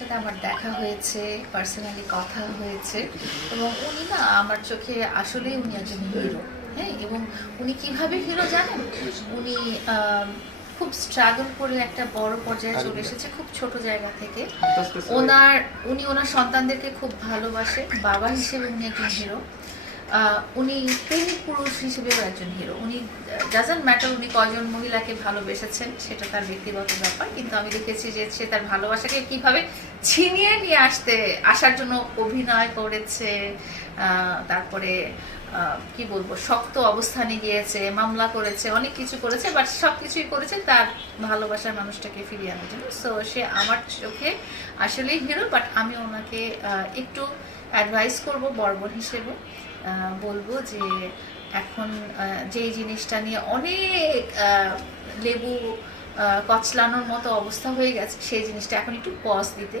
সাথে আমার দেখা হয়েছে, পার্সোনালি কথা হয়েছে, এবং উনি না আমার চোখে আসলেই উনি একজন হিরো। হ্যাঁ, এবং উনি কিভাবে হিরো জানেন? উনি খুব স্ট্রাগল করে একটা বড় পর্যায়ে চলে এসেছে, খুব ছোট জায়গা থেকে। উনি ওনার সন্তানদেরকে খুব ভালোবাসে, বাবা হিসেবে উনি একজন হিরো। উনি প্রেমিক পুরুষ হিসেবেও একজন হিরো। উনি ডাজন্ট ম্যাটার উনি কয়জন মহিলাকে ভালোবেসেছেন, সেটা তার ব্যক্তিগত ব্যাপার, কিন্তু আমি দেখেছি যে সে তার ভালোবাসাকে কিভাবে ছিনিয়ে নিয়ে আসার জন্য অভিনয় করেছে। তারপরে কি বলবো, শক্ত অবস্থানে গিয়েছে, মামলা করেছে, অনেক কিছু করেছে, বাট সব কিছুই করেছে তার ভালোবাসার মানুষটাকে ফিরিয়ে আনার জন্য। সো সে আমার চোখে আসলেই হিরো। বাট আমি ওনাকে একটু অ্যাডভাইস করব বর্বর হিসেবে, বলবো যে এখন যেই জিনিসটা নিয়ে অনেক লেবু কচলানোর মতো অবস্থা হয়ে গেছে, সেই জিনিসটা এখন একটু পজ দিতে।